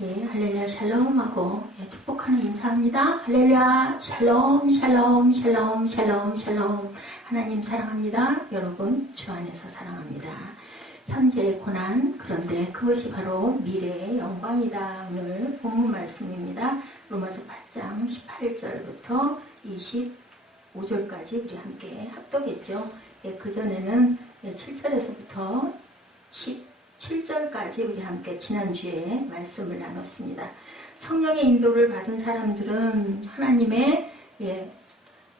여러분에게 할렐루야 샬롬하고 축복하는 인사합니다. 할렐루야 샬롬 샬롬 샬롬 샬롬 샬롬. 하나님 사랑합니다. 여러분 주 안에서 사랑합니다. 현재의 고난, 그런데 그것이 바로 미래의 영광이다. 오늘 본문 말씀입니다. 로마서 8장 18절부터 25절까지 우리 함께 합독했죠. 그전에는 7절에서부터 17절까지 우리 함께 지난주에 말씀을 나눴습니다. 성령의 인도를 받은 사람들은 하나님의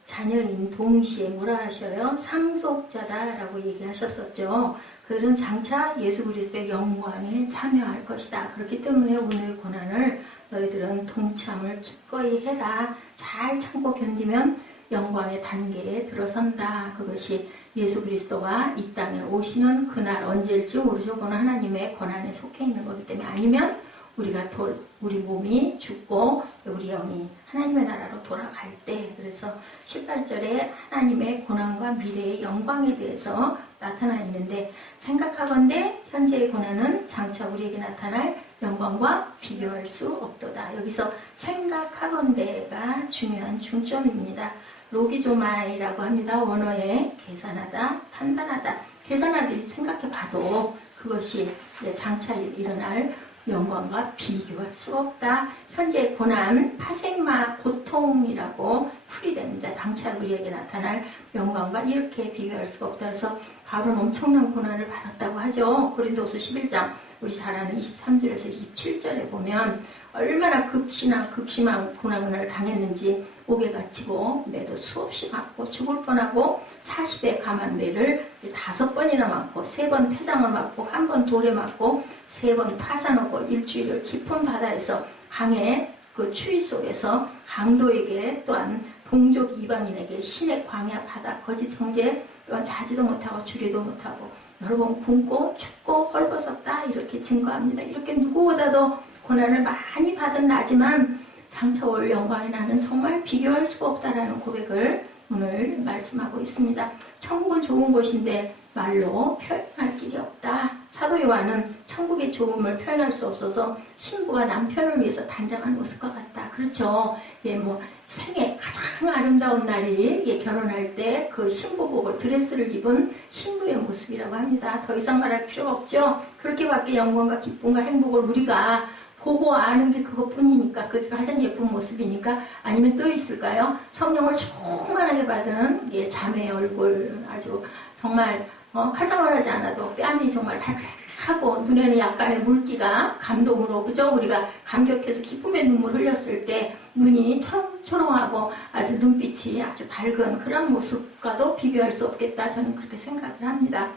자녀인 동시에 뭐라 하셔요? 상속자다라고 얘기하셨었죠. 그들은 장차 예수 그리스도의 영광에 참여할 것이다. 그렇기 때문에 오늘 고난을 너희들은 동참을 기꺼이 해라. 잘 참고 견디면 영광의 단계에 들어선다. 그것이 예수 그리스도가 이 땅에 오시는 그날 언제일지 모르죠. 그건 하나님의 권한에 속해 있는 거기 때문에, 아니면 우리 몸이 죽고 우리 영이 하나님의 나라로 돌아갈 때, 그래서 18절에 하나님의 고난과 미래의 영광에 대해서 나타나 있는데, 생각하건대 현재의 고난은 장차 우리에게 나타날 영광과 비교할 수 없도다. 여기서 생각하건대가 중요한 중점입니다. 로기조마이라고 합니다. 원어에 계산하다, 판단하다. 계산하듯이 생각해봐도 그것이 장차 일어날 영광과 비교할 수 없다. 현재 고난, 파생마, 고통이라고 풀이됩니다. 장차 우리에게 나타날 영광과 이렇게 비교할 수가 없다. 그래서 바울은 엄청난 고난을 받았다고 하죠. 고린도후서 11장 우리 잘 아는 23절에서 27절에 보면 얼마나 극심한 고난을 당했는지, 옥에 갇히고 매도 수없이 맞고 죽을 뻔하고 40의 감한 매를 5번이나 맞고 3번 태장을 맞고 1번 돌에 맞고 3번 파산하고 일주일을 깊은 바다에서 강의 그 추위 속에서 강도에게, 또한 동족 이방인에게 신의 광야 바다 거짓 형제, 또한 자지도 못하고 주리도 못하고 여러 번 굶고 춥고 헐벗었다, 이렇게 증거합니다. 이렇게 누구보다도 고난을 많이 받은 나지만 장차 올 영광의 나는 정말 비교할 수가 없다라는 고백을 오늘 말씀하고 있습니다. 천국은 좋은 곳인데 말로 표현할 길이 없다. 사도 요한은 천국의 좋음을 표현할 수 없어서 신부가 남편을 위해서 단장한 모습과 같다. 그렇죠. 생애 가장 아름다운 날이 결혼할 때 그 신부복을, 드레스를 입은 신부의 모습이라고 합니다. 더 이상 말할 필요가 없죠. 그렇게밖에 영광과 기쁨과 행복을 우리가 보고 아는 게 그것뿐이니까, 그게 가장 예쁜 모습이니까. 아니면 또 있을까요? 성령을 충만하게 받은 자매의 얼굴, 아주 정말 화장을 하지 않아도 뺨이 정말 달달하고 눈에는 약간의 물기가 감동으로, 그죠? 우리가 감격해서 기쁨의 눈물 흘렸을 때 눈이 초롱초롱하고 아주 눈빛이 아주 밝은 그런 모습과도 비교할 수 없겠다, 저는 그렇게 생각을 합니다.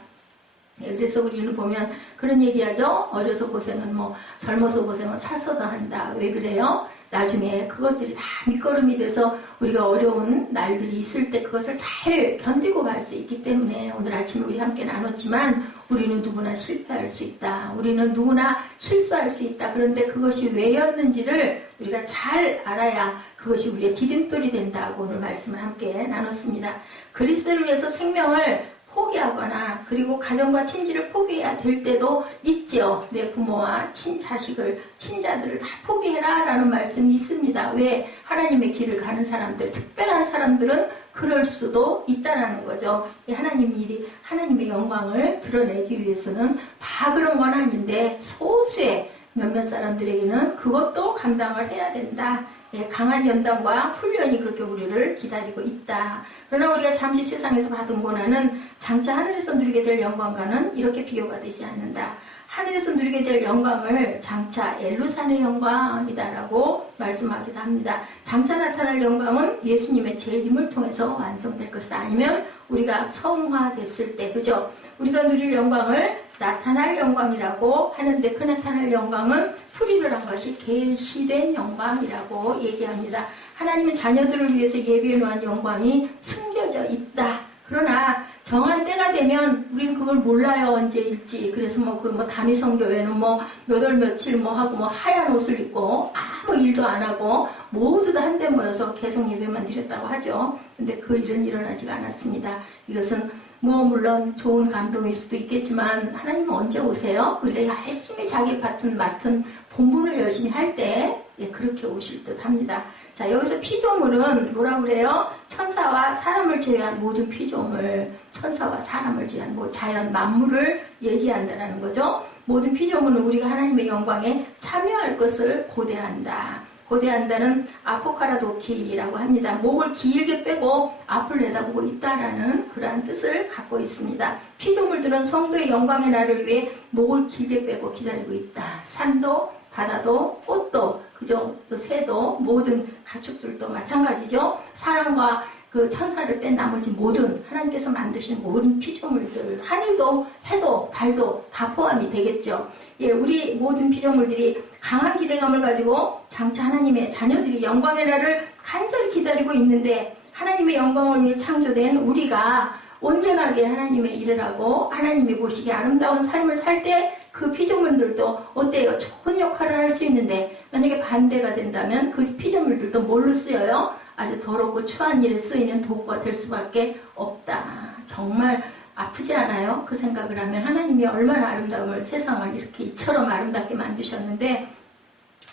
그래서 우리는 보면 그런 얘기하죠. 어려서 고생은 젊어서 고생은 사서도 한다. 왜 그래요? 나중에 그것들이 다 밑거름이 돼서 우리가 어려운 날들이 있을 때 그것을 잘 견디고 갈 수 있기 때문에, 오늘 아침에 우리 함께 나눴지만 우리는 누구나 실패할 수 있다. 우리는 누구나 실수할 수 있다. 그런데 그것이 왜였는지를 우리가 잘 알아야 그것이 우리의 디딤돌이 된다고 오늘 말씀을 함께 나눴습니다. 그리스도를 위해서 생명을 포기하거나 그리고 가정과 친지를 포기해야 될 때도 있죠. 내 부모와 친자들을 다 포기해라 라는 말씀이 있습니다. 왜? 하나님의 길을 가는 사람들, 특별한 사람들은 그럴 수도 있다라는 거죠. 하나님의 영광을 드러내기 위해서는 다 그런 건 아닌데, 소수의 몇몇 사람들에게는 그것도 감당을 해야 된다. 강한 연단과 훈련이 그렇게 우리를 기다리고 있다. 그러나 우리가 잠시 세상에서 받은 고난은 장차 하늘에서 누리게 될 영광과는 이렇게 비교가 되지 않는다. 하늘에서 누리게 될 영광을 장차 엘루산의 영광이다라고 말씀하기도 합니다. 장차 나타날 영광은 예수님의 재림을 통해서 완성될 것이다. 아니면 우리가 성화됐을 때, 그죠? 우리가 누릴 영광을 나타날 영광이라고 하는데, 그 나타날 영광은 풀이를 한 것이 계시된 영광이라고 얘기합니다. 하나님은 자녀들을 위해서 예비해 놓은 영광이 숨겨져 있다. 그러나 정한 때가 되면 우리는 그걸 몰라요, 언제일지. 그래서 다미성교회는 몇 월 며칠 하고 하얀 옷을 입고 아무 일도 안 하고 모두 다 한데 모여서 계속 예배만 드렸다고 하죠. 근데 그 일은 일어나지가 않았습니다. 이것은 뭐 물론 좋은 감동일 수도 있겠지만 하나님은 언제 오세요? 우리가 열심히 자기 맡은 본분을 열심히 할 때 그렇게 오실 듯 합니다. 자, 여기서 피조물은 뭐라 그래요? 천사와 사람을 제외한 모든 피조물, 천사와 사람을 제외한 뭐 자연 만물을 얘기한다라는 거죠. 모든 피조물은 우리가 하나님의 영광에 참여할 것을 고대한다. 고대한다는 아포카라도키라고 합니다. 목을 길게 빼고 앞을 내다보고 있다라는 그러한 뜻을 갖고 있습니다. 피조물들은 성도의 영광의 날을 위해 목을 길게 빼고 기다리고 있다. 산도, 바다도, 꽃도, 그죠? 또 새도, 모든 가축들도 마찬가지죠. 사람과 그 천사를 뺀 나머지 모든 하나님께서 만드신 모든 피조물들, 하늘도, 해도, 달도 다 포함이 되겠죠. 예, 우리 모든 피조물들이 강한 기대감을 가지고 장차 하나님의 자녀들이 영광의 날을 간절히 기다리고 있는데 하나님의 영광을 위해 창조된 우리가 온전하게 하나님의 일을 하고 하나님이 보시기에 아름다운 삶을 살 때 그 피조물들도 어때요? 좋은 역할을 할 수 있는데 만약에 반대가 된다면 그 피조물들도 뭘로 쓰여요? 아주 더럽고 추한 일에 쓰이는 도구가 될 수밖에 없다. 정말 아프지 않아요? 그 생각을 하면 하나님이 얼마나 아름다움을 세상을 이렇게 이처럼 아름답게 만드셨는데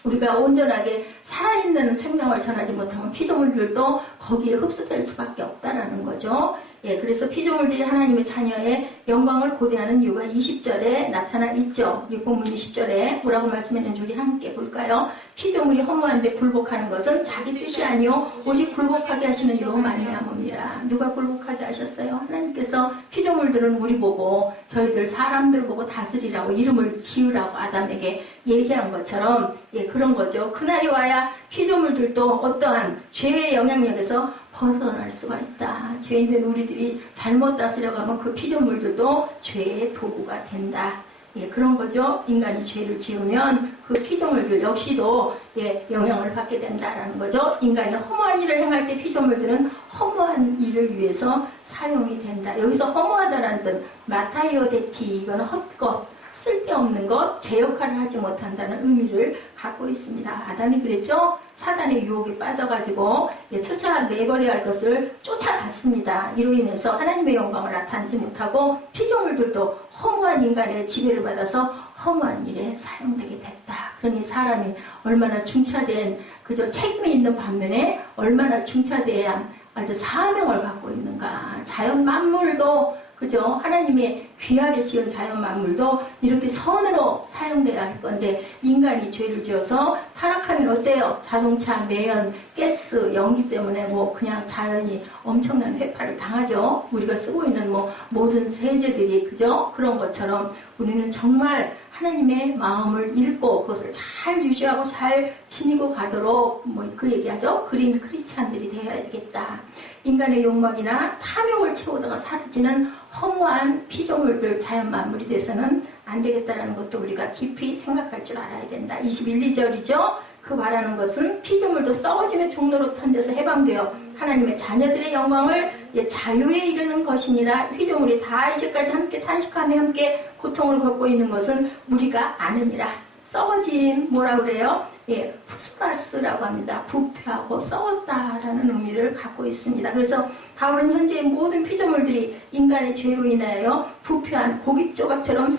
우리가 온전하게 살아있는 생명을 전하지 못하면 피조물들도 거기에 흡수될 수밖에 없다라는 거죠. 예, 그래서 피조물들이 하나님의 자녀의 영광을 고대하는 이유가 20절에 나타나 있죠. 우리 본문 20절에 뭐라고 말씀했는지 우리 함께 볼까요? 피조물이 허무한데 굴복하는 것은 자기 뜻이 아니요 오직 굴복하게 하시는 이로 말미암음이라. 누가 굴복하게 하셨어요? 하나님께서 피조물들은 우리 보고 저희들 사람들 보고 다스리라고 이름을 지으라고 아담에게 얘기한 것처럼 예, 그런 거죠. 그날이 와야 피조물들도 어떠한 죄의 영향력에서 벗어날 수가 있다. 죄인된 우리들이 잘못 다스려가면 그 피조물들도 죄의 도구가 된다. 예, 그런 거죠. 인간이 죄를 지으면 그 피조물들 역시도 예, 영향을 받게 된다라는 거죠. 인간이 허무한 일을 행할 때 피조물들은 허무한 일을 위해서 사용이 된다. 여기서 허무하다라는 뜻, 마타이오데티, 이거는 헛것, 쓸데없는 것, 제 역할을 하지 못한다는 의미를 갖고 있습니다. 아담이 그랬죠? 사단의 유혹에 빠져가지고 쫓아내버려야 할 것을 쫓아갔습니다. 이로 인해서 하나님의 영광을 나타내지 못하고 피조물들도 허무한 인간의 지배를 받아서 허무한 일에 사용되게 됐다. 그러니 사람이 얼마나 중차대한 그저 책임이 있는 반면에 얼마나 중차대한 아주 사명을 갖고 있는가. 자연 만물도 그죠? 하나님의 귀하게 지은 자연 만물도 이렇게 선으로 사용돼야 할 건데 인간이 죄를 지어서 타락하면 어때요? 자동차, 매연, 가스, 연기 때문에 뭐 그냥 자연이 엄청난 회파를 당하죠. 우리가 쓰고 있는 뭐 모든 세제들이 그죠? 그런 것처럼 우리는 정말 하나님의 마음을 읽고 그것을 잘 유지하고 잘 지니고 가도록 뭐 그 얘기하죠. 그린 크리스찬들이 되어야 되겠다. 인간의 욕망이나 탐욕을 채우다가 사라지는 허무한 피조물들, 자연 만물이 돼서는 안 되겠다는 것도 우리가 깊이 생각할 줄 알아야 된다. 21, 2절이죠. 그 말하는 것은 피조물도 썩어짐의 종로로 탄데서 해방되어 하나님의 자녀들의 영광을 자유에 이르는 것이니라. 피조물이 다 이제까지 함께 탄식하며 함께 고통을 겪고 있는 것은 우리가 아느니라. 썩어짐 뭐라 그래요? 예, 푸스라스라고 합니다. 부패하고 썩었다라는 의미를 갖고 있습니다. 그래서 바울은 현재 모든 피조물들이 인간의 죄로 인하여 부패한 고깃 조각처럼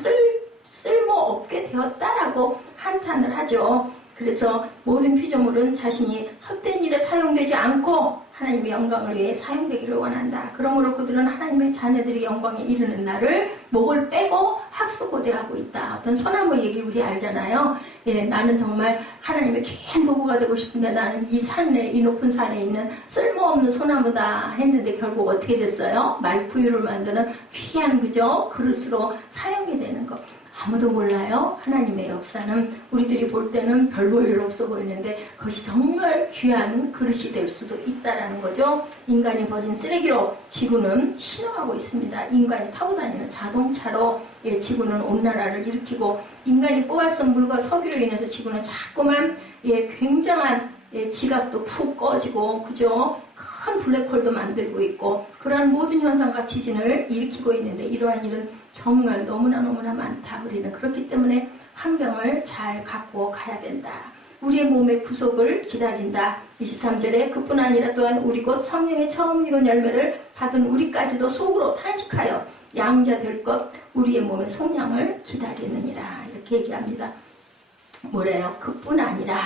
쓸모없게 되었다라고 한탄을 하죠. 그래서 모든 피조물은 자신이 헛된 일에 사용되지 않고 하나님의 영광을 위해 사용되기를 원한다. 그러므로 그들은 하나님의 자녀들이 영광에 이르는 날을 목을 빼고 학수고대하고 있다. 어떤 소나무 얘기 우리 알잖아요. 예, 나는 정말 하나님의 귀한 도구가 되고 싶은데 나는 이 산에, 이 높은 산에 있는 쓸모없는 소나무다 했는데 결국 어떻게 됐어요? 말구유를 만드는 귀한 그죠? 그릇으로 사용이 되는 것. 아무도 몰라요. 하나님의 역사는 우리들이 볼 때는 별 볼 일 없어 보이는데 그것이 정말 귀한 그릇이 될 수도 있다라는 거죠. 인간이 버린 쓰레기로 지구는 신음하고 있습니다. 인간이 타고 다니는 자동차로 지구는 온난화를 일으키고 인간이 뽑아쓴 물과 석유로 인해서 지구는 자꾸만 굉장한 지각도 푹 꺼지고 그죠? 큰 블랙홀도 만들고 있고 그러한 모든 현상과 지진을 일으키고 있는데 이러한 일은 정말 너무나 많다. 우리는 그렇기 때문에 환경을 잘 갖고 가야 된다. 우리의 몸의 구속을 기다린다. 23절에 그뿐 아니라 또한 우리 곧 성령의 처음 익은 열매를 받은 우리까지도 속으로 탄식하여 양자 될 것 우리의 몸의 속량을 기다리느니라. 이렇게 얘기합니다. 뭐래요? 그뿐 아니라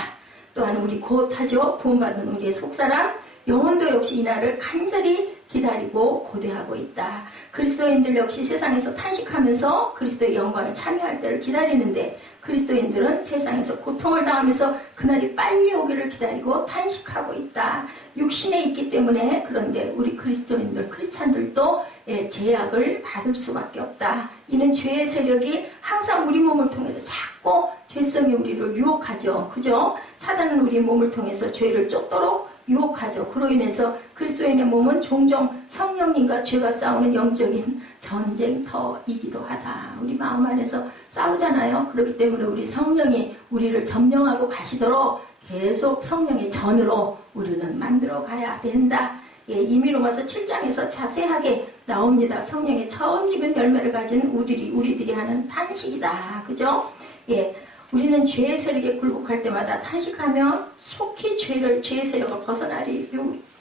또한 우리 곧 하죠. 구원받은 우리의 속사람 영혼도 역시 이날을 간절히 기다리고 고대하고 있다. 그리스도인들 역시 세상에서 탄식하면서 그리스도의 영광에 참여할 때를 기다리는데 그리스도인들은 세상에서 고통을 당하면서 그날이 빨리 오기를 기다리고 탄식하고 있다. 육신에 있기 때문에 그런데 우리 그리스도인들, 크리스찬들도 제약을 받을 수밖에 없다. 이는 죄의 세력이 항상 우리 몸을 통해서 자꾸 죄성이 우리를 유혹하죠. 그죠? 사단은 우리 몸을 통해서 죄를 쫓도록 유혹하죠. 그로 인해서 그리스도인의 몸은 종종 성령님과 죄가 싸우는 영적인 전쟁터이기도 하다. 우리 마음 안에서 싸우잖아요. 그렇기 때문에 우리 성령이 우리를 점령하고 가시도록 계속 성령의 전으로 우리는 만들어 가야 된다. 이미 로마서 7장에서 자세하게 나옵니다. 성령의 처음 익은 열매를 가진 우리들이 하는 탄식이다. 그죠? 우리는 죄의 세력에 굴복할 때마다 탄식하며 속히 죄의 세력을 벗어나리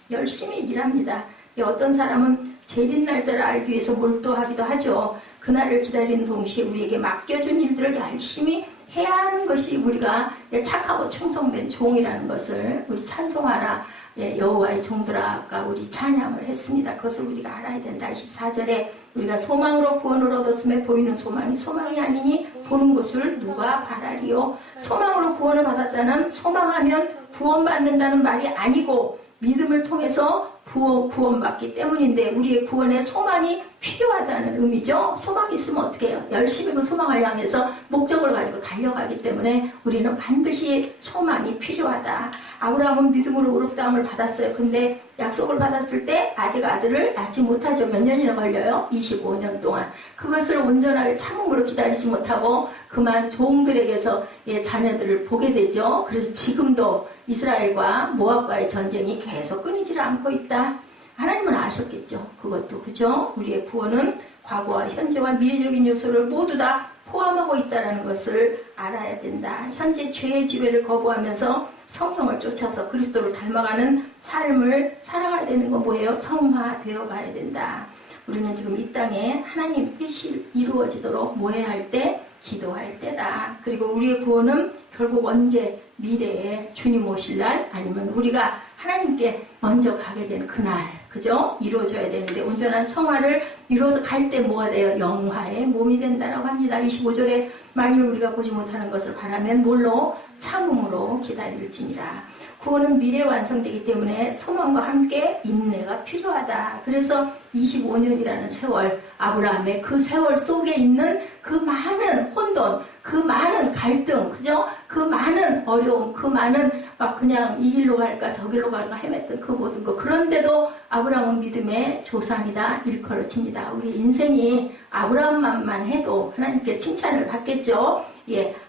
열심히 일합니다. 어떤 사람은 재림 날짜를 알기 위해서 몰두하기도 하죠. 그날을 기다리는 동시에 우리에게 맡겨준 일들을 열심히 해야 하는 것이 우리가 착하고 충성된 종이라는 것을 우리 찬송하라. 여호와의 종들아 아까 우리 찬양을 했습니다. 그것을 우리가 알아야 된다. 24절에 우리가 소망으로 구원을 얻었음에 보이는 소망이 아니니 보는 것을 누가 바라리요. 소망으로 구원을 받았다는 소망하면 구원받는다는 말이 아니고 믿음을 통해서 구원받기 때문인데 우리의 구원에 소망이 필요하다는 의미죠. 소망이 있으면 어떻게 해요? 열심히 그 소망을 향해서 목적을 가지고 달려가기 때문에 우리는 반드시 소망이 필요하다. 아브라함은 믿음으로 의롭다함을 받았어요. 근데 약속을 받았을 때 아직 아들을 낳지 못하죠. 몇 년이나 걸려요? 25년 동안. 그것을 온전하게 참음으로 기다리지 못하고 그만 종들에게서 자녀들을 보게 되죠. 그래서 지금도 이스라엘과 모압과의 전쟁이 계속 끊이질 않고 있다. 하나님은 아셨겠죠. 그것도 그죠? 우리의 구원은 과거와 현재와 미래적인 요소를 모두 다 포함하고 있다는 것을 알아야 된다. 현재 죄의 지배를 거부하면서 성령을 쫓아서 그리스도를 닮아가는 삶을 살아가야 되는 거 뭐예요? 성화되어 가야 된다. 우리는 지금 이 땅에 하나님 뜻이 이루어지도록 뭐 해야 할 때? 기도할 때다. 그리고 우리의 구원은 결국 언제? 미래에 주님 오실 날 아니면 우리가 하나님께 먼저 가게 되는 그날 그죠? 이루어져야 되는데 온전한 성화를 이루어서 갈 때 뭐가 돼요? 영화의 몸이 된다라고 합니다. 25절에 만일 우리가 보지 못하는 것을 바라면 뭘로? 참음으로 기다릴지니라. 구원은 미래에 완성되기 때문에 소망과 함께 인내가 필요하다. 그래서 25년이라는 세월, 아브라함의 그 세월 속에 있는 그 많은 혼돈, 그 많은 갈등, 그죠? 그 많은 어려움, 그 많은 막 그냥 이 길로 갈까 저 길로 갈까 헤맸던 그 모든 거. 그런데도 아브라함은 믿음의 조상이다 일컬어집니다. 우리 인생이 아브라함만 해도 하나님께 칭찬을 받겠죠.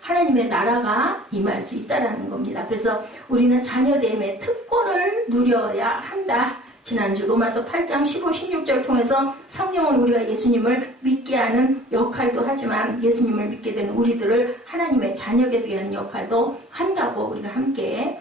하나님의 나라가 임할 수 있다라는 겁니다. 그래서 우리는 자녀됨의 특권을 누려야 한다. 지난주 로마서 8장 15, 16절 통해서 성령은 우리가 예수님을 믿게 하는 역할도 하지만 예수님을 믿게 되는 우리들을 하나님의 자녀게 되게 하는 역할도 한다고 우리가 함께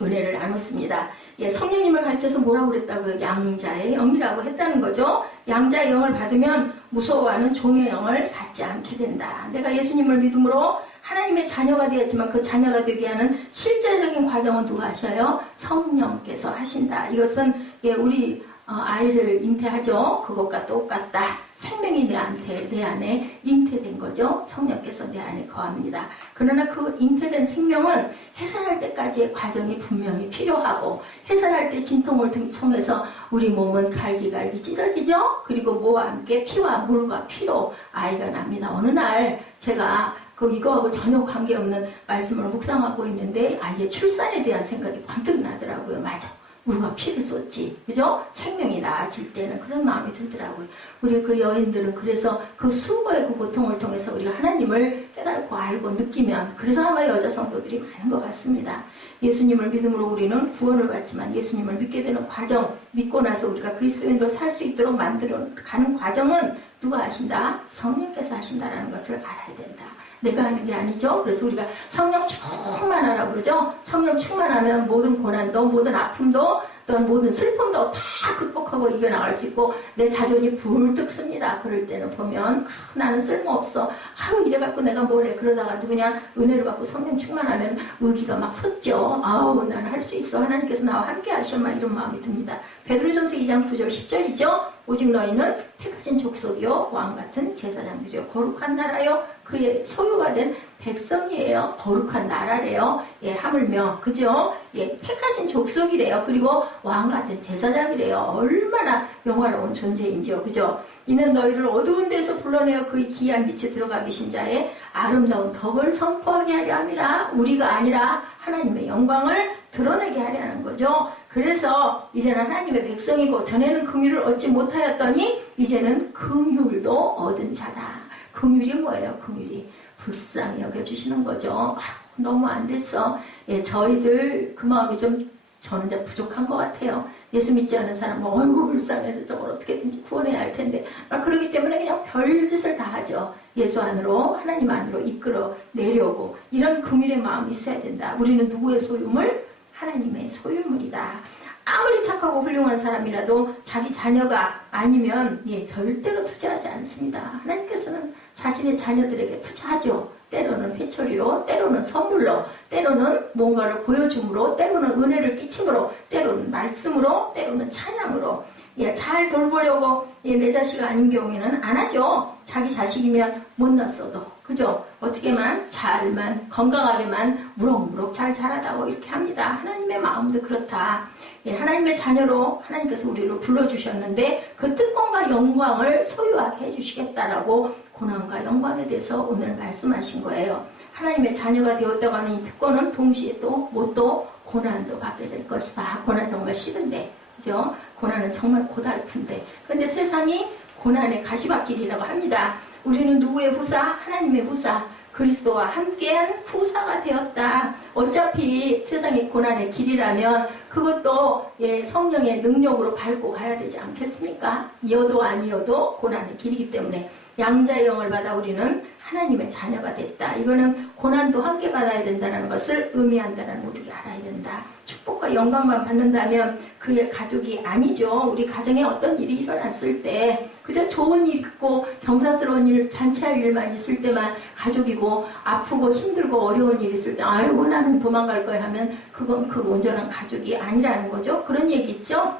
은혜를 나눴습니다. 성령님을 가르쳐서 뭐라고 그랬다고요? 양자의 영이라고 했다는 거죠. 양자의 영을 받으면 무서워하는 종의 영을 받지 않게 된다. 내가 예수님을 믿음으로 하나님의 자녀가 되었지만 그 자녀가 되게 하는 실제적인 과정은 누가 하셔요? 성령께서 하신다. 이것은 우리 아이를 잉태하죠. 그것과 똑같다. 생명이 내 안에 잉태된 거죠. 성령께서 내 안에 거합니다. 그러나 그 잉태된 생명은 해산할 때까지의 과정이 분명히 필요하고 해산할 때 진통을 통해서 우리 몸은 갈기갈기 찢어지죠. 그리고 뭐와 함께 피와 물과 피로 아이가 납니다. 어느 날 제가 이거하고 전혀 관계없는 말씀을 묵상하고 있는데 아이의 출산에 대한 생각이 번뜩 나더라고요. 맞아. 우리가 피를 쏟지. 그죠? 생명이 나아질 때는 그런 마음이 들더라고요. 우리 그 여인들은 그래서 그 수고의 그 고통을 통해서 우리가 하나님을 깨닫고 알고 느끼면 그래서 아마 여자 성도들이 많은 것 같습니다. 예수님을 믿음으로 우리는 구원을 받지만 예수님을 믿게 되는 과정, 믿고 나서 우리가 그리스도인으로 살 수 있도록 만들어 가는 과정은 누가 하신다? 성령께서 하신다라는 것을 알아야 된다. 내가 하는 게 아니죠. 그래서 우리가 성령 충만하라고 그러죠. 성령 충만하면 모든 고난도, 모든 아픔도, 또한 모든 슬픔도 다 극복하고 이겨나갈 수 있고 내 자존이 불뚝 씁니다. 그럴 때는 보면 나는 쓸모없어. 아유 이래갖고 내가 뭐래. 그러다가도 그냥 은혜를 받고 성령 충만하면 의기가 막 솟죠. 아우 나는 할 수 있어. 하나님께서 나와 함께 하셔마 이런 마음이 듭니다. 베드로전서 2장 9절 10절이죠. 오직 너희는 택하신 족속이요 왕같은 제사장들이요 거룩한 나라요 그의 소유가 된 백성이에요. 거룩한 나라래요. 예, 하물며 그죠? 예, 택하신 족속이래요. 그리고 왕같은 제사장이래요. 얼마나 영화로운 존재인지요. 그죠? 이는 너희를 어두운 데서 불러내어 그의 기이한 빛에 들어가 계신 자의 아름다운 덕을 선포하게 하려 함이라. 우리가 아니라 하나님의 영광을 드러내게 하려는 거죠. 그래서 이제는 하나님의 백성이고 전에는 긍휼을 얻지 못하였더니 이제는 긍휼도 얻은 자다. 긍휼이 뭐예요? 긍휼이 불쌍히 여겨주시는 거죠. 너무 안 됐어. 예, 저희들 그 마음이 좀 저는 좀 부족한 것 같아요. 예수 믿지 않은 사람은 어이구 불쌍해서 저걸 어떻게든지 구원해야 할 텐데 그러기 때문에 그냥 별짓을 다 하죠. 예수 안으로 하나님 안으로 이끌어 내려오고 이런 긍휼의 마음이 있어야 된다. 우리는 누구의 소유물? 하나님의 소유물이다. 아무리 착하고 훌륭한 사람이라도 자기 자녀가 아니면 예, 절대로 투자하지 않습니다. 하나님께서는 자신의 자녀들에게 투자하죠. 때로는 회초리로, 때로는 선물로, 때로는 뭔가를 보여줌으로, 때로는 은혜를 끼침으로, 때로는 말씀으로, 때로는 찬양으로. 예, 잘 돌보려고 예, 내 자식 아닌 경우에는 안 하죠. 자기 자식이면 못났어도 그죠? 어떻게만 잘만 건강하게만 무럭무럭 잘 자라다고 이렇게 합니다. 하나님의 마음도 그렇다. 예, 하나님의 자녀로 하나님께서 우리를 불러주셨는데 그 특권과 영광을 소유하게 해주시겠다라고 고난과 영광에 대해서 오늘 말씀하신 거예요. 하나님의 자녀가 되었다고 하는 이 특권은 동시에 또 뭣도 고난도 받게 될 것이다. 고난 정말 싫은데 그죠? 고난은 정말 고달픈데 근데 세상이 고난의 가시밭길이라고 합니다. 우리는 누구의 후사? 하나님의 후사. 그리스도와 함께한 후사가 되었다. 어차피 세상의 고난의 길이라면 그것도 예, 성령의 능력으로 밟고 가야 되지 않겠습니까? 이어도 아니어도 고난의 길이기 때문에 양자의 영을 받아 우리는 하나님의 자녀가 됐다. 이거는 고난도 함께 받아야 된다는 것을 의미한다는 우리가 알아야 된다. 축복과 영광만 받는다면 그의 가족이 아니죠. 우리 가정에 어떤 일이 일어났을 때 그저 좋은 일 있고 경사스러운 일, 잔치할 일만 있을 때만 가족이고 아프고 힘들고 어려운 일 있을 때 아이고 나는 도망갈 거야 하면 그건 그 온전한 가족이 아니라는 거죠. 그런 얘기 있죠.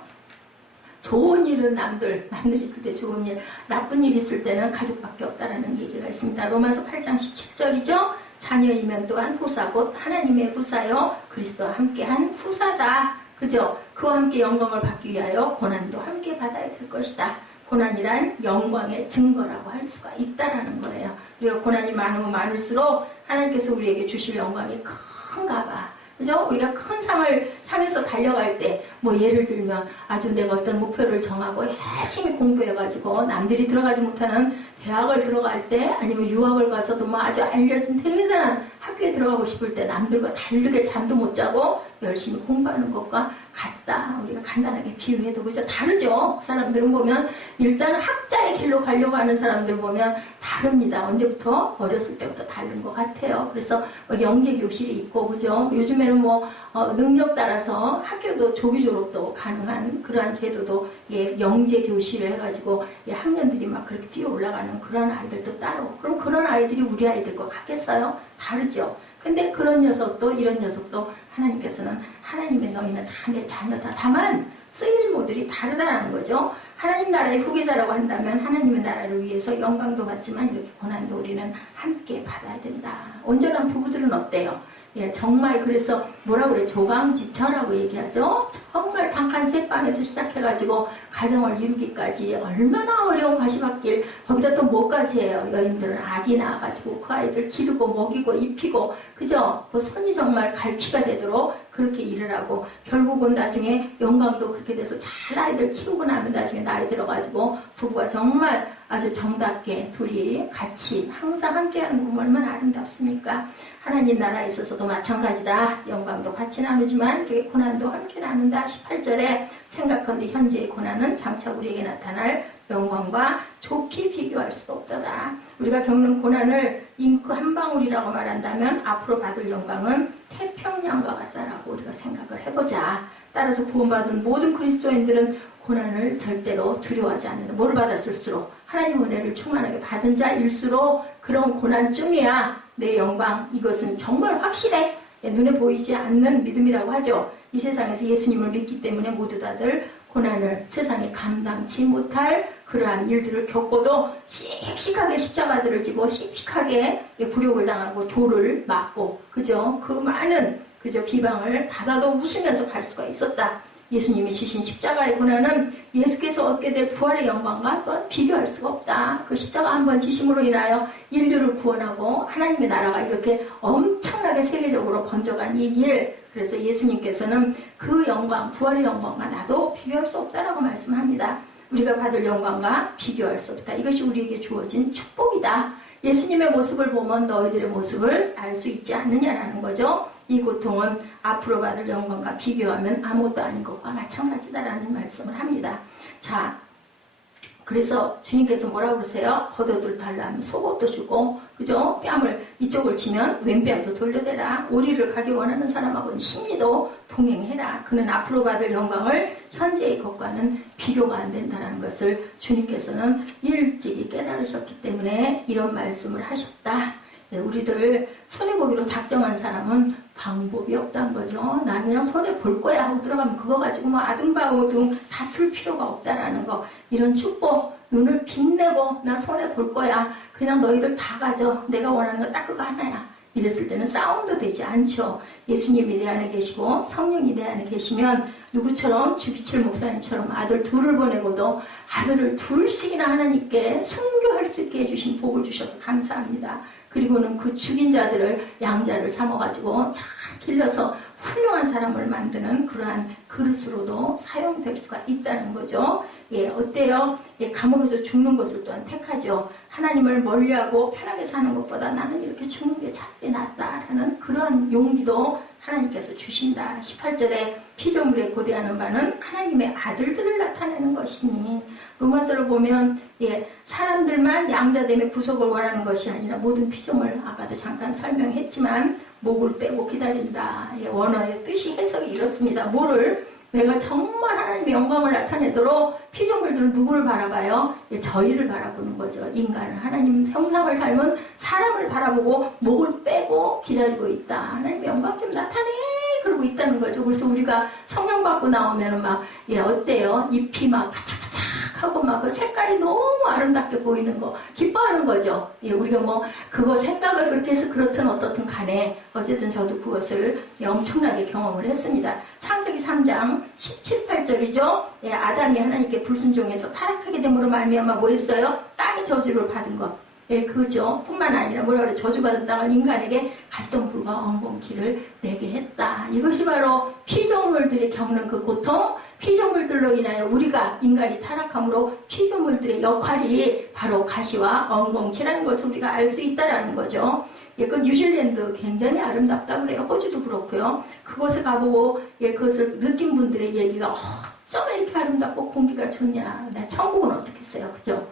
좋은 일은 남들 있을 때 좋은 일, 나쁜 일 있을 때는 가족밖에 없다라는 얘기가 있습니다. 로마서 8장 17절이죠. 자녀이면 또한 후사 곧 하나님의 후사요 그리스도와 함께한 후사다. 그죠? 그와 함께 영광을 받기 위하여 고난도 함께 받아야 될 것이다. 고난이란 영광의 증거라고 할 수가 있다라는 거예요. 그리고 고난이 많으면 많을수록 하나님께서 우리에게 주실 영광이 큰가 봐. 그죠? 우리가 큰 상을 향해서 달려갈 때, 뭐 예를 들면 아주 내가 어떤 목표를 정하고 열심히 공부해가지고 남들이 들어가지 못하는 대학을 들어갈 때, 아니면 유학을 가서도 뭐 아주 알려진 대단한 학교에 들어가고 싶을 때 남들과 다르게 잠도 못 자고 열심히 공부하는 것과 같다. 우리가 간단하게 비유해도 그죠? 다르죠? 그 사람들은 보면 일단 학자의 길로 가려고 하는 사람들 보면 다릅니다. 언제부터? 어렸을 때부터 다른 것 같아요. 그래서 영재 교실이 있고 그죠? 요즘에는 뭐 능력 따라서 학교도 조기 졸업도 가능한 그러한 제도도 예, 영재 교실을 해가지고 예, 학년들이 막 그렇게 뛰어 올라가는 그런 아이들도 따로. 그럼 그런 아이들이 우리 아이들과 같겠어요? 다르죠. 근데 그런 녀석도 이런 녀석도 하나님께서는 하나님의 너희는 다 내 자녀다. 다만 쓰일 모델이 다르다는 거죠. 하나님 나라의 후계자라고 한다면 하나님의 나라를 위해서 영광도 받지만 이렇게 고난도 우리는 함께 받아야 된다. 온전한 부부들은 어때요? 예, 정말 그래서 뭐라 그래 조강지처라고 얘기하죠. 정말 단칸 새방에서 시작해가지고 가정을 이루기까지 얼마나 어려운 가시밭길. 거기다 또 뭐까지 해요. 여인들은 아기 낳아가지고 그 아이들 기르고 먹이고 입히고 그죠? 그 손이 정말 갈퀴가 되도록 그렇게 일을 하고 결국은 나중에 영광도 그렇게 돼서 잘 아이들 키우고 나면 나중에 나이 들어가지고 부부가 정말 아주 정답게 둘이 같이 항상 함께하는 거 얼마나 아름답습니까? 하나님 나라에 있어서도 마찬가지다. 영광도 같이 나누지만 고난도 함께 나눈다. 18절에 생각컨대 현재의 고난은 장차 우리에게 나타날 영광과 좋게 비교할 수 없도다. 우리가 겪는 고난을 잉크 한 방울이라고 말한다면 앞으로 받을 영광은 태평양과 같다라고 우리가 생각을 해보자. 따라서 구원받은 모든 그리스도인들은 고난을 절대로 두려워하지 않는다. 뭐를 받았을수록 하나님 은혜를 충만하게 받은 자일수록 그런 고난쯤이야 내 영광, 이것은 정말 확실해. 눈에 보이지 않는 믿음이라고 하죠. 이 세상에서 예수님을 믿기 때문에 모두 다들 고난을 세상에 감당치 못할 그러한 일들을 겪고도 씩씩하게 십자가들을 지고 씩씩하게 굴욕을 당하고 돌을 맞고 그죠? 그 많은 그저 비방을 받아도 웃으면서 갈 수가 있었다. 예수님이 지신 십자가의 고난은 예수께서 얻게 될 부활의 영광과 또한 비교할 수가 없다. 그 십자가 한번 지심으로 인하여 인류를 구원하고 하나님의 나라가 이렇게 엄청나게 세계적으로 번져간 이 일, 그래서 예수님께서는 그 영광, 부활의 영광과 나도 비교할 수 없다라고 말씀합니다. 우리가 받을 영광과 비교할 수 없다. 이것이 우리에게 주어진 축복이다. 예수님의 모습을 보면 너희들의 모습을 알 수 있지 않느냐라는 거죠. 이 고통은 앞으로 받을 영광과 비교하면 아무것도 아닌 것과 마찬가지다라는 말씀을 합니다. 자, 그래서 주님께서 뭐라고 그러세요? 겉옷을 달라 하면 속옷도 주고, 그죠? 뺨을 이쪽을 치면 왼뺨도 돌려대라. 오리를 가기 원하는 사람하고는 심리도 동행해라. 그는 앞으로 받을 영광을 현재의 것과는 비교가 안 된다는 것을 주님께서는 일찍이 깨달으셨기 때문에 이런 말씀을 하셨다. 네, 우리들 손해보기로 작정한 사람은 방법이 없다는 거죠. 나 그냥 손해볼 거야 하고 들어가면 그거 가지고 뭐 아둥바둥 다툴 필요가 없다라는 거. 이런 축복, 눈을 빛내고 나 손해볼 거야. 그냥 너희들 다 가져. 내가 원하는 거 딱 그거 하나야. 이랬을 때는 싸움도 되지 않죠. 예수님이 내 안에 계시고 성령이 내 안에 계시면 누구처럼 주기철 목사님처럼 아들 둘을 보내고도 아들을 둘씩이나 하나님께 순교할 수 있게 해주신 복을 주셔서 감사합니다. 그리고는 그 죽인 자들을 양자를 삼아가지고 잘 길러서 훌륭한 사람을 만드는 그러한 그릇으로도 사용될 수가 있다는 거죠. 예, 어때요? 예, 감옥에서 죽는 것을 또한 택하죠. 하나님을 멀리하고 편하게 사는 것보다 나는 이렇게 죽는 게 차라리 낫다라는 그런 용기도 하나님께서 주신다. 18절에 피조물에 고대하는 바는 하나님의 아들들을 나타내는 것이니, 로마서를 보면 예, 사람들만 양자됨의 구속을 원하는 것이 아니라 모든 피조물, 아까도 잠깐 설명했지만 목을 빼고 기다린다. 예, 원어의 뜻이 해석이 이렇습니다. 뭐를? 내가 정말 하나님의 영광을 나타내도록 피조물들은 누구를 바라봐요? 예, 저희를 바라보는 거죠. 인간을, 하나님 형상을 닮은 사람을 바라보고 목을 빼고 기다리고 있다. 하나님의 영광 좀 나타내! 그러고 있다는 거죠. 그래서 우리가 성령 받고 나오면은 막, 예, 어때요? 잎이 막 바짝바짝하고 막 그 색깔이 너무 아름답게 보이는 거, 기뻐하는 거죠. 예, 우리가 뭐, 그거 생각을 그렇게 해서 그렇든 어떻든 간에, 어쨌든 저도 그것을 예, 엄청나게 경험을 했습니다. 창세기 3장 17, 18절이죠. 예, 아담이 하나님께 불순종해서 타락하게 됨으로 말미암아 뭐 했어요? 땅의 저주를 받은 것. 예, 그죠. 뿐만 아니라 뭐라 그래, 저주받은 땅은 인간에게 가시덤불과 엉겅퀴를 내게 했다. 이것이 바로 피조물들이 겪는 그 고통, 피조물들로 인하여 우리가 인간이 타락함으로 피조물들의 역할이 바로 가시와 엉겅퀴라는 것을 우리가 알 수 있다는 거죠. 예, 그 뉴질랜드 굉장히 아름답다고 그래요. 호주도 그렇고요. 그곳에 가보고 예, 그것을 느낀 분들의 얘기가 어쩜 이렇게 아름답고 공기가 좋냐. 나 천국은 어떻겠어요, 그죠?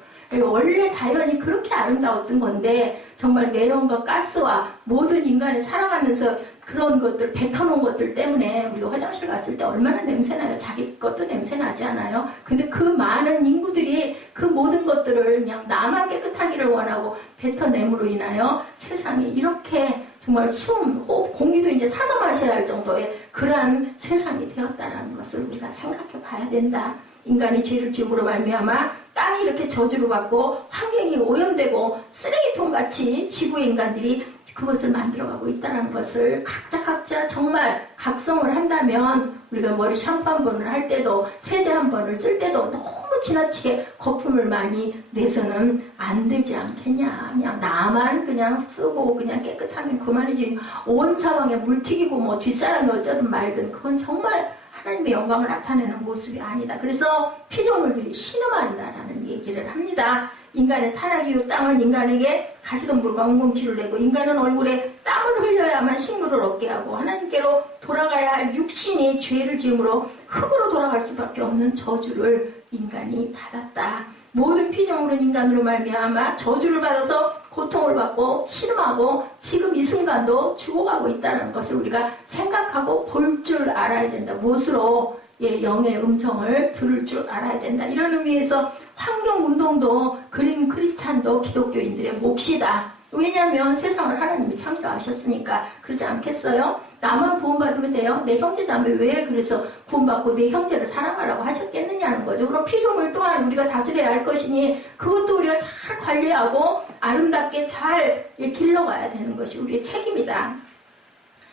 원래 자연이 그렇게 아름다웠던 건데 정말 매연과 가스와 모든 인간이 살아가면서 그런 것들, 뱉어놓은 것들 때문에 우리가 화장실 갔을 때 얼마나 냄새나요? 자기 것도 냄새나지 않아요? 근데 그 많은 인구들이 그 모든 것들을 그냥 나만 깨끗하기를 원하고 뱉어냄으로 인하여 세상이 이렇게 정말 숨, 호흡, 공기도 이제 사서 마셔야 할 정도의 그러한 세상이 되었다는 것을 우리가 생각해 봐야 된다. 인간이 죄를 지음으로 말미암아 땅이 이렇게 저주를 받고 환경이 오염되고 쓰레기통같이 지구의 인간들이 그것을 만들어가고 있다는 것을 각자 정말 각성을 한다면 우리가 머리 샴푸 한 번을 할 때도 세제 한 번을 쓸 때도 너무 지나치게 거품을 많이 내서는 안 되지 않겠냐. 그냥 나만 그냥 쓰고 그냥 깨끗하면 그만이지. 온 사방에 물 튀기고 뭐 뒷사람이 어쩌든 말든 그건 정말 하나님의 영광을 나타내는 모습이 아니다. 그래서 피조물들이 신음한다라는 얘기를 합니다. 인간의 타락 이후 땅은 인간에게 가시덤불과 엉겅퀴를 내고 인간은 얼굴에 땀을 흘려야만 식물을 얻게 하고 하나님께로 돌아가야 할 육신이 죄를 지음으로 흙으로 돌아갈 수밖에 없는 저주를 인간이 받았다. 모든 피조물은 인간으로 말미암아 저주를 받아서 고통을 받고 신음하고 지금 이 순간도 죽어가고 있다는 것을 우리가 생각하고 볼 줄 알아야 된다. 무엇으로? 영의 음성을 들을 줄 알아야 된다. 이런 의미에서 환경운동도 그린 크리스찬도 기독교인들의 몫이다. 왜냐하면 세상을 하나님이 창조하셨으니까. 그렇지 않겠어요? 나만 구원받으면 돼요? 내 형제자매 왜 그래서 구원받고 내 형제를 사랑하라고 하셨겠느냐는 거죠. 그럼 피조물 또한 우리가 다스려야 할 것이니 그것도 우리가 잘 관리하고 아름답게 잘 길러가야 되는 것이 우리의 책임이다.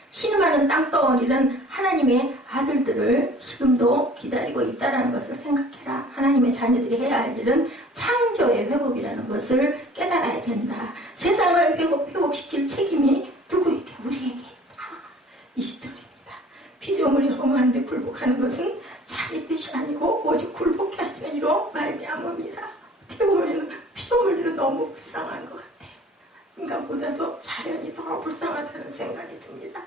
신음하는 땅덩어리는 하나님의 아들들을 지금도 기다리고 있다는 것을 생각해라. 하나님의 자녀들이 해야 할 일은 창조의 회복이라는 것을 깨달아야 된다. 세상을 회복시킬 책임이 누구에게? 우리에게 있다. 20절입니다. 피조물이 허무한데 굴복하는 것은 자기 뜻이 아니고 오직 굴복해 하시니로 말미암음이라. 어떻게 보면 피조물들은 너무 불쌍한 것 같아요. 인간보다도 자연이 더 불쌍하다는 생각이 듭니다.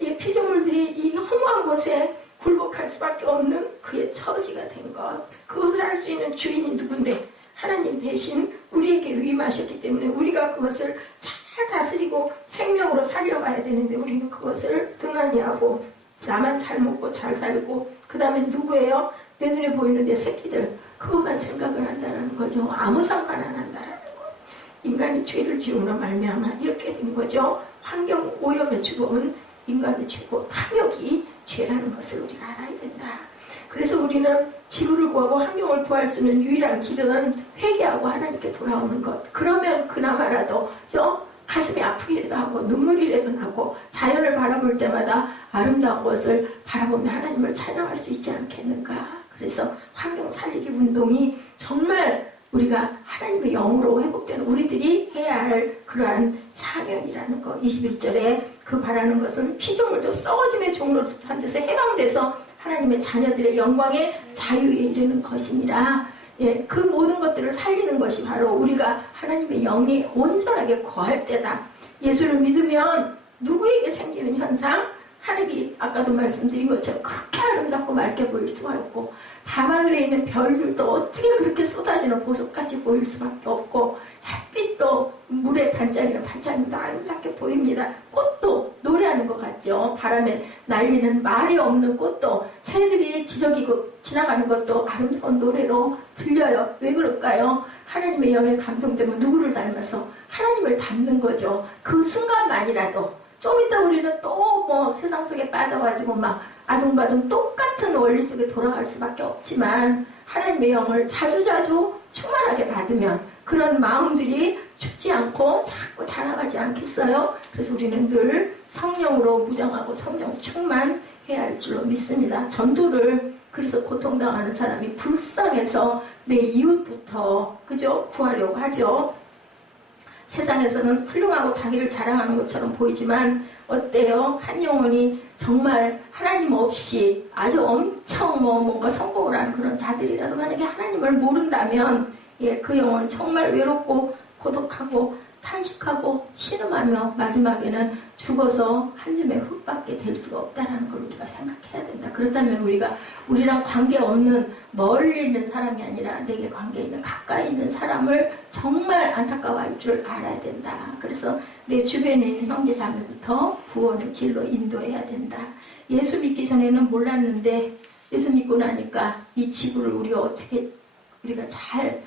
이 피조물들이 이 허무한 곳에 굴복할 수밖에 없는 그의 처지가 된 것, 그것을 할 수 있는 주인이 누군데 하나님 대신 우리에게 위임하셨기 때문에 우리가 그것을 잘 다스리고 생명으로 살려가야 되는데 우리는 그것을 등한히 하고 나만 잘 먹고 잘 살고 그 다음에 누구예요? 내 눈에 보이는 내 새끼들, 그것만 생각을 한다는 거죠. 아무 상관 안 한다는 거. 인간이 죄를 지음으로 말미암아 이렇게 된 거죠. 환경 오염의 주범은 인간의 죄고 탐욕이 죄라는 것을 우리가 알아야 된다. 그래서 우리는 지구를 구하고 환경을 구할 수 있는 유일한 길은 회개하고 하나님께 돌아오는 것. 그러면 그나마라도 가슴이 아프기라도 하고 눈물이라도 나고 자연을 바라볼 때마다 아름다운 것을 바라보며 하나님을 찬양할 수 있지 않겠는가. 그래서 환경 살리기 운동이 정말 우리가 하나님의 영으로 회복되는 우리들이 해야 할 그러한 사명이라는 거. 21절에 그 바라는 것은 피조물도 썩어짐의 종로로 한 데서 해방돼서 하나님의 자녀들의 영광의 자유에 이르는 것이니라. 그 모든 것들을 살리는 것이 바로 우리가 하나님의 영이 온전하게 거할 때다. 예수를 믿으면 누구에게 생기는 현상? 하늘이 아까도 말씀드린 것처럼 그렇게 아름답고 맑게 보일 수가 없고 밤하늘에 있는 별들도 어떻게 그렇게 쏟아지는 보석같이 보일 수밖에 없고 햇빛도 물의 반짝이는 반짝이도 아름답게 보입니다. 꽃도 노래하는 것 같죠. 바람에 날리는 말이 없는 꽃도 새들이 지저귀고 지나가는 것도 아름다운 노래로 들려요. 왜 그럴까요? 하나님의 영에 감동되면 누구를 닮아서 하나님을 닮는 거죠. 그 순간만이라도 좀 이따 우리는 또 세상 속에 빠져가지고 막 아둥바둥 똑같은 원리 속에 돌아갈 수밖에 없지만 하나님의 영을 자주자주 충만하게 받으면 그런 마음들이 죽지 않고 자꾸 자라가지 않겠어요? 그래서 우리는 늘 성령으로 무장하고 성령 충만해야 할 줄로 믿습니다. 전도를 그래서 고통당하는 사람이 불쌍해서 내 이웃부터 구하려고 하죠. 세상에서는 훌륭하고 자기를 자랑하는 것처럼 보이지만 어때요? 한 영혼이 정말 하나님 없이 아주 엄청 뭔가 성공을 하는 그런 자들이라도 만약에 하나님을 모른다면 그 영혼은 정말 외롭고 고독하고 탄식하고 신음하며 마지막에는 죽어서 한 줌의 흙밖에 될 수가 없다는 걸 우리가 생각해야 된다. 그렇다면 우리랑 관계없는 멀리 있는 사람이 아니라 내게 관계 있는 가까이 있는 사람을 정말 안타까워할 줄 알아야 된다. 그래서 내 주변에 있는 형제자매부터 구원의 길로 인도해야 된다. 예수 믿기 전에는 몰랐는데 예수 믿고 나니까 이 지구를 우리가 잘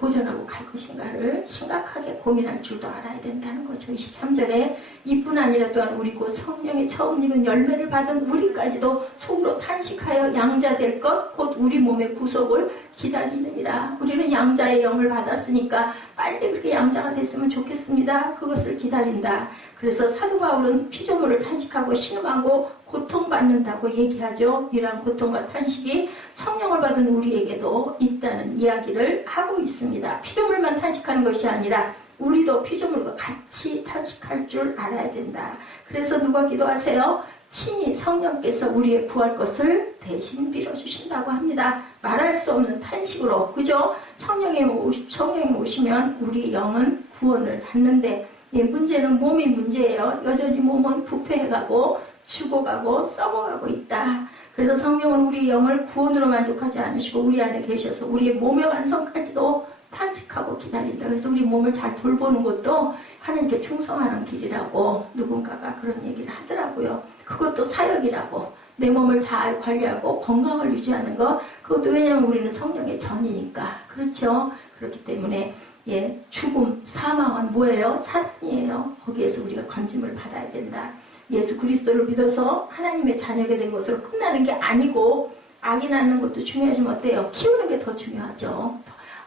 보존하고 갈 것인가를 심각하게 고민할 줄도 알아야 된다는 거죠. 23절에 이뿐 아니라 또한 우리 곧 성령의 처음 익은 열매를 받은 우리까지도 속으로 탄식하여 양자 될 것 곧 우리 몸의 구속을 기다리느니라. 우리는 양자의 영을 받았으니까 빨리 그렇게 양자가 됐으면 좋겠습니다. 그것을 기다린다. 그래서 사도 바울은 피조물을 탄식하고 신음하고 고통받는다고 얘기하죠. 이러한 고통과 탄식이 성령을 받은 우리에게도 있다는 이야기를 하고 있습니다. 피조물만 탄식하는 것이 아니라 우리도 피조물과 같이 탄식할 줄 알아야 된다. 그래서 누가 기도하세요? 친히 성령께서 우리의 구할 것을 대신 빌어주신다고 합니다. 말할 수 없는 탄식으로, 그죠? 성령이 오시면 우리 영은 구원을 받는데 문제는 몸이 문제예요. 여전히 몸은 부패해가고 죽어가고 썩어가고 있다. 그래서 성령은 우리 영을 구원으로 만족하지 않으시고 우리 안에 계셔서 우리의 몸의 완성까지도 탄식하고 기다린다. 그래서 우리 몸을 잘 돌보는 것도 하나님께 충성하는 길이라고 누군가가 그런 얘기를 하더라고요. 그것도 사역이라고. 내 몸을 잘 관리하고 건강을 유지하는 것, 그것도 왜냐하면 우리는 성령의 전이니까. 그렇죠? 그렇기 때문에 죽음, 사망은 뭐예요? 사단이에요. 거기에서 우리가 건짐을 받아야 된다. 예수 그리스도를 믿어서 하나님의 자녀가 된 것으로 끝나는 게 아니고, 아기 낳는 것도 중요하지만 어때요? 키우는 게 더 중요하죠.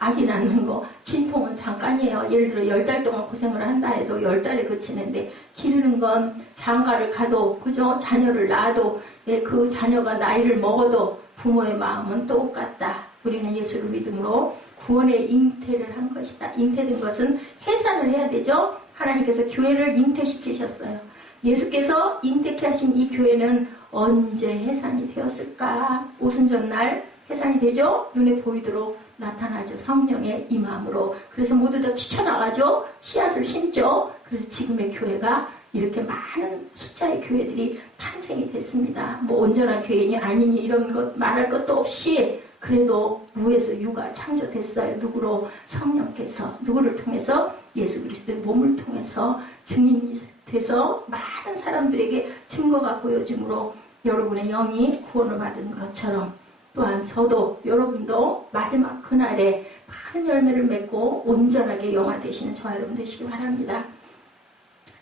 아기 낳는 거, 진통은 잠깐이에요. 예를 들어 10달 동안 고생을 한다 해도 10달에 그치는데, 기르는 건 장가를 가도, 그죠? 자녀를 낳아도, 그 자녀가 나이를 먹어도 부모의 마음은 똑같다. 우리는 예수를 믿음으로 구원의 잉태를 한 것이다. 잉태된 것은 해산을 해야 되죠. 하나님께서 교회를 잉태시키셨어요. 예수께서 잉태케 하신 이 교회는 언제 해산이 되었을까? 오순절날 해산이 되죠. 눈에 보이도록 나타나죠. 성령의 임함으로. 그래서 모두 다 뛰쳐나가죠. 씨앗을 심죠. 그래서 지금의 교회가 이렇게 많은 숫자의 교회들이 탄생이 됐습니다. 뭐 온전한 교인이 아니니 이런 것 말할 것도 없이 그래도 무에서 유가 창조됐어요. 누구로? 성령께서. 누구를 통해서? 예수 그리스도의 몸을 통해서 증인이 돼서 많은 사람들에게 증거가 보여지므로 여러분의 영이 구원을 받은 것처럼, 또한 저도 여러분도 마지막 그날에 많은 열매를 맺고 온전하게 영화 되시는 저와 여러분 되시기 바랍니다.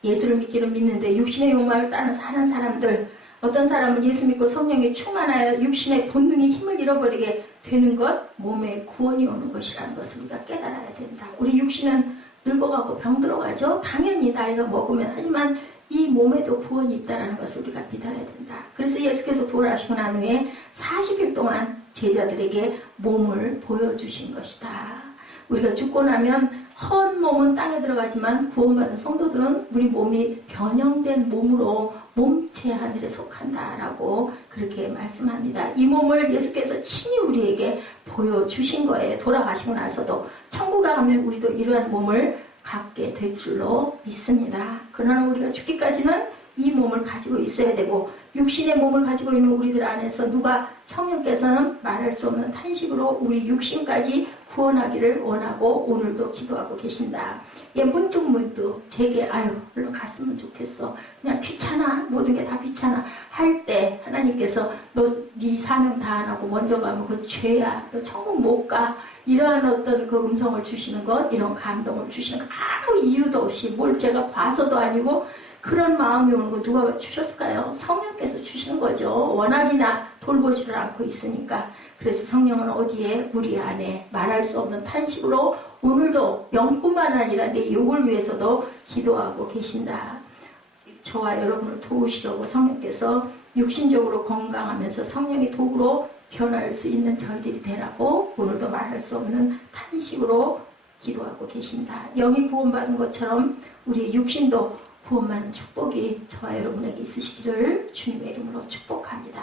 예수를 믿기는 믿는데 육신의 욕망을 따라 사는 사람들, 어떤 사람은 예수 믿고 성령에 충만하여 육신의 본능이 힘을 잃어버리게 되는 것, 몸에 구원이 오는 것이라는 것을 우리가 깨달아야 된다. 우리 육신은 늙어가고 병들어가죠. 당연히 나이가 먹으면. 하지만 이 몸에도 구원이 있다는 것을 우리가 믿어야 된다. 그래서 예수께서 부활하시고 난 후에 40일 동안 제자들에게 몸을 보여주신 것이다. 우리가 죽고 나면 헌 몸은 땅에 들어가지만 구원받은 성도들은 우리 몸이 변형된 몸으로 몸체 하늘에 속한다라고 그렇게 말씀합니다. 이 몸을 예수께서 친히 우리에게 보여주신 거예요. 돌아가시고 나서도 천국에 가면 우리도 이러한 몸을 갖게 될 줄로 믿습니다. 그러나 우리가 죽기까지는 이 몸을 가지고 있어야 되고, 육신의 몸을 가지고 있는 우리들 안에서 누가 성령께서는 말할 수 없는 탄식으로 우리 육신까지 구원하기를 원하고 오늘도 기도하고 계신다. 문득 제게 얼른 갔으면 좋겠어. 그냥 귀찮아. 모든 게 다 귀찮아. 할 때 하나님께서 너 네 사명 다 안 하고 먼저 가면 그 죄야. 너 천국 못 가. 이러한 어떤 그 음성을 주시는 것, 이런 감동을 주시는 것, 아무 이유도 없이 뭘 제가 봐서도 아니고 그런 마음이 오는 거 누가 주셨을까요? 성령께서 주시는 거죠. 워낙이나 돌보지를 않고 있으니까. 그래서 성령은 어디에? 우리 안에 말할 수 없는 탄식으로 오늘도 영뿐만 아니라 내 욕을 위해서도 기도하고 계신다. 저와 여러분을 도우시려고 성령께서 육신적으로 건강하면서 성령의 도구로 변할 수 있는 저희들이 되라고 오늘도 말할 수 없는 탄식으로 기도하고 계신다. 영이 구원받은 것처럼 우리의 육신도 구원받는 축복이 저와 여러분에게 있으시기를 주님의 이름으로 축복합니다.